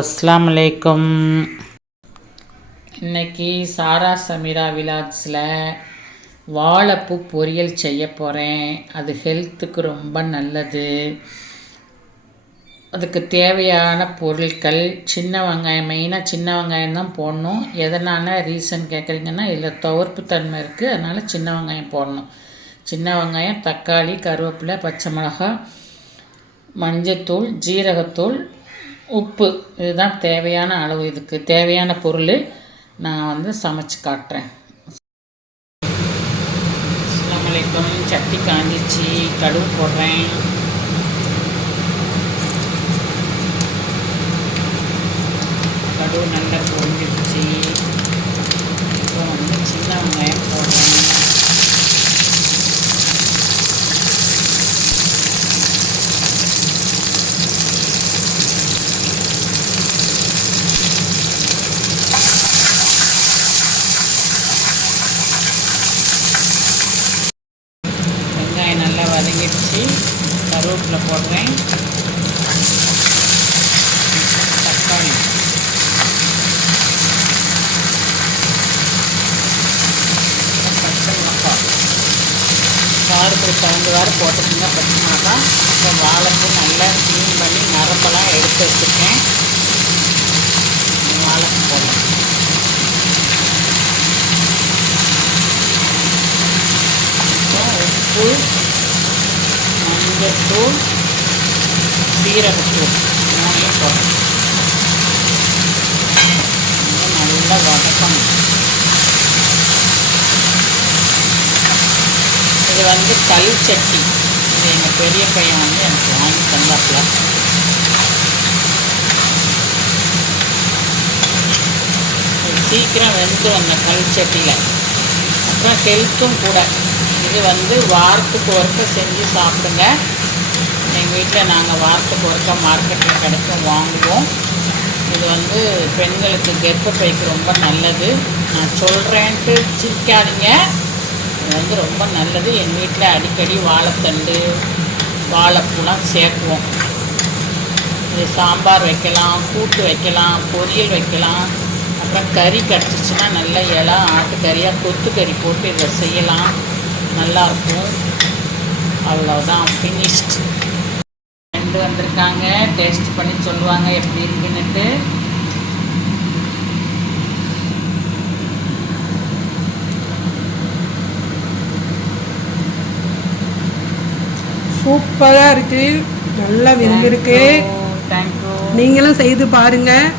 அஸ்ஸலாமு அலைக்கும். இன்றைக்கி சாரா சமீரா விலாக்ஸில் வாழைப்பூ பொரியல் செய்ய போகிறேன். அது ஹெல்த்துக்கு ரொம்ப நல்லது. அதுக்கு தேவையான பொருட்கள் சின்ன வெங்காயம், மெயினாக சின்ன வெங்காயம் தான் போடணும். எதனால் ரீசன் கேட்குறீங்கன்னா, இதில் துவர்ப்பு தன்மை இருக்குது, அதனால் சின்ன வெங்காயம் போடணும். சின்ன வெங்காயம், தக்காளி, கருவேப்பிலை, பச்சை மிளகாய், மஞ்சத்தூள், ஜீரகத்தூள், உப்பு, இதுதான் தேவையான அளவு. இதுக்கு தேவையான பொருள் நான் சமைச்சு காட்டுறேன். அஸ்ஸலாமு அலைக்கும். சட்டி காஞ்சிச்சு, கடுகு போடுறேன். கடுகு நல்லா பொரிஞ்சிடுச்சு. இப்போ சின்ன வெங்காயம் போடுறேன். நல்லா வதங்கிடுச்சு. கருவேப்பிலை போடுறேன். தக்காளி, பச்சை மிளகாய், காரத்துக்கு தகுந்தவாறு போட்டுக்கோங்க. பச்சை மிளகாய். இப்போ வாழைப்பூ நல்லா க்ளீன் பண்ணி நரம்பெல்லாம் எடுத்து வச்சுருக்கேன். வாழைப்பூ போடுறேன். உப்பு, மஞ்சத்தூள், சீரகத்தூள் மூணையும் போடணும். நல்லா வதக்கணும். இது கல் சட்டி. இது எங்கள் பெரிய பையன் எனக்கு வாங்கி தந்தாப்புல. சீக்கிரம் வெந்துடும் அந்த கல் சட்டியில். அப்புறம் ஹெல்த்தும் கூட. இது வாரத்துக்கு ஒருக்க செஞ்சு சாப்பிடுங்க. எங்கள் வீட்டில் நாங்கள் வாரத்துக்கு ஒருக்க மார்க்கெட்டில் கிடைக்கும் வாங்குவோம். இது பெண்களுக்கு கர்ப்பப்பைக்கு ரொம்ப நல்லது. நான் சொல்கிறேன்ட்டு சிரிக்காதீங்க. இது ரொம்ப நல்லது. என் வீட்டில் அடிக்கடி வாழைத்தண்டு, வாழைப்பூலாம் சேர்க்குவோம். இது சாம்பார் வைக்கலாம், கூட்டு வைக்கலாம், பொரியல் வைக்கலாம். அப்புறம் கறி கிடச்சிச்சின்னா நல்ல இலை ஆட்டுக்கறியாக கொத்துக்கறி போட்டு இதை செய்யலாம். நல்லாயிருக்கும். அவ்வளோதான், ஃபினிஷ்ட். ரெண்டு வந்திருக்காங்க, டேஸ்ட் பண்ணி சொல்லுவாங்க எப்படி இருக்குன்னுட்டு. சூப்பராக இருக்குது. நல்லா வெந்திருக்கு. தேங்க்யூ. நீங்களும் செய்து பாருங்கள்.